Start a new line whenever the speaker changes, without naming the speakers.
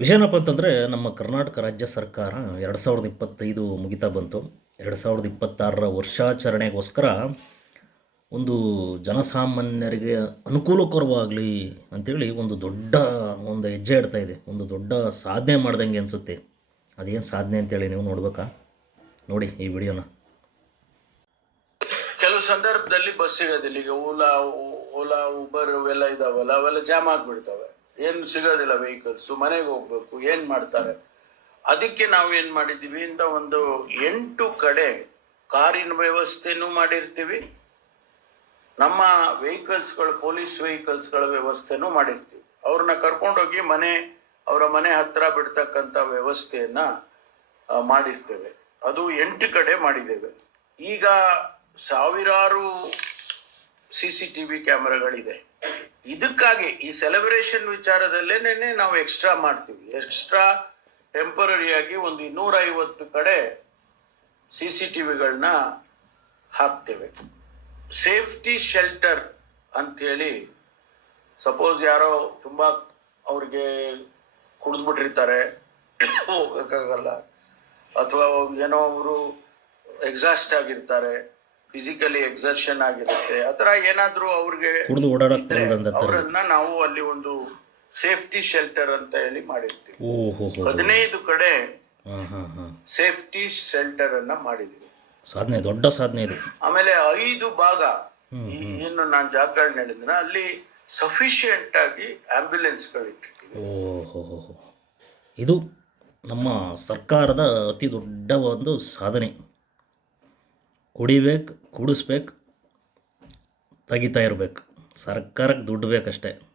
ವಿಷಯನಪ್ಪ ಅಂತಂದರೆ, ನಮ್ಮ ಕರ್ನಾಟಕ ರಾಜ್ಯ ಸರ್ಕಾರ ಎರಡು ಸಾವಿರದ ಇಪ್ಪತ್ತೈದು ಮುಗಿತಾ ಬಂತು. ಎರಡು ಸಾವಿರದ ಇಪ್ಪತ್ತಾರರ ವರ್ಷಾಚರಣೆಗೋಸ್ಕರ ಒಂದು ಜನಸಾಮಾನ್ಯರಿಗೆ ಅನುಕೂಲಕರವಾಗಲಿ ಅಂಥೇಳಿ ಒಂದು ದೊಡ್ಡ ಒಂದು ಹೆಜ್ಜೆ ಇಡ್ತಾ ಇದೆ. ಒಂದು ದೊಡ್ಡ ಸಾಧನೆ ಮಾಡ್ದಂಗೆ ಅನಿಸುತ್ತೆ. ಅದೇನು ಸಾಧನೆ ಅಂತೇಳಿ ನೀವು ನೋಡ್ಬೇಕಾ? ನೋಡಿ ಈ ವಿಡಿಯೋನ.
ಕೆಲವು ಸಂದರ್ಭದಲ್ಲಿ ಬಸ್ ಸಿಗೋದಿಲ್ಲ ಈಗ ಓಲಾ ಓಲಾ ಉಬರ್ ಅವೆಲ್ಲ ಇದಾವಲ್ಲ, ಅವೆಲ್ಲ ಜಾಮ್ ಆಗ್ಬಿಡ್ತವೆ. ಏನು ಸಿಗೋದಿಲ್ಲ ವೆಹಿಕಲ್ಸ್ ಮನೆಗೆ ಹೋಗ್ಬೇಕು, ಏನ್ ಮಾಡ್ತಾರೆ? ಅದಕ್ಕೆ ನಾವು ಏನ್ ಮಾಡಿದೀವಿ ಅಂತ ಒಂದು ಎಂಟು ಕಡೆ ಕಾರಿನ ವ್ಯವಸ್ಥೆನೂ ಮಾಡಿರ್ತೀವಿ. ನಮ್ಮ ವೆಹಿಕಲ್ಸ್ಗಳು ಪೊಲೀಸ್ ವೆಹಿಕಲ್ಸ್ಗಳ ವ್ಯವಸ್ಥೆನೂ ಮಾಡಿರ್ತೀವಿ. ಅವ್ರನ್ನ ಕರ್ಕೊಂಡೋಗಿ ಮನೆ, ಅವರ ಮನೆ ಹತ್ರ ಬಿಡ್ತಕ್ಕಂಥ ವ್ಯವಸ್ಥೆಯನ್ನ ಮಾಡಿರ್ತೇವೆ. ಅದು ಎಂಟು ಕಡೆ ಮಾಡಿದ್ದೇವೆ. ಈಗ ಸಾವಿರಾರು ಸಿ ಸಿ ಟಿ ವಿ ಕ್ಯಾಮ್ರಾಗಳಿದೆ. ಇದಕ್ಕಾಗಿ ಈ ಸೆಲೆಬ್ರೇಷನ್ ವಿಚಾರದಲ್ಲೇನೆ ನಾವು ಎಕ್ಸ್ಟ್ರಾ ಮಾಡ್ತೀವಿ. ಎಕ್ಸ್ಟ್ರಾ ಟೆಂಪರರಿಯಾಗಿ ಒಂದು ಇನ್ನೂರ ಐವತ್ತು ಕಡೆ ಸಿ ಸಿ ಟಿ ವಿಗಳನ್ನ ಹಾಕ್ತೇವೆ. ಸೇಫ್ಟಿ ಶೆಲ್ಟರ್ ಅಂಥೇಳಿ ಸಪೋಸ್ ಯಾರೋ ತುಂಬಾ ಅವ್ರಿಗೆ ಕುಡಿದ್ಬಿಟ್ಟಿರ್ತಾರೆ. ಹೋಗಕ್ಕಾಗಲ್ಲ ಅಥವಾ ಏನೋ ಅವರು ಎಕ್ಸಾಸ್ಟ್ ಆಗಿರ್ತಾರೆ. ಫಿಸಿಕಲಿ ಎಕ್ಸರ್ಷನ್ ಆಗಿರುತ್ತೆ. ಆತರ ಏನಾದ್ರೂ ಅವ್ರಿಗೆ ಅವರನ್ನ ನಾವು ಅಲ್ಲಿ ಒಂದು ಸೇಫ್ಟಿ ಶೆಲ್ಟರ್ ಅಂತ ಹೇಳಿ ಮಾಡಿರ್ತೀವಿ. ಹದಿನೈದು ಕಡೆ ಸೇಫ್ಟಿ ಶೆಲ್ಟರ್ ಅನ್ನ ಮಾಡಿದೀವಿ
ಸಾಧನೆ ದೊಡ್ಡ ಸಾಧನೆ ಇದೆ.
ಆಮೇಲೆ ಐದು ಭಾಗ ಏನು ನಾನು ಜಾಗಗಳನ್ನ ಹೇಳಿದ್ರ ಅಲ್ಲಿ ಸಫಿಶಿಯಂಟ್ ಆಗಿ ಆಂಬ್ಯುಲೆನ್ಸ್ಗಳು ಇಟ್ಟಿರ್ತೀವಿ.
ಇದು ನಮ್ಮ ಸರ್ಕಾರದ ಅತಿ ದೊಡ್ಡ ಒಂದು ಸಾಧನೆ. ಕುಡಿಬೇಕು ಕುಡಿಸ್ಬೇಕು ತೆಗಿತಾ ಇರಬೇಕು. ಸರ್ಕಾರಕ್ಕೆ ದುಡ್ಡು ಬೇಕಷ್ಟೇ.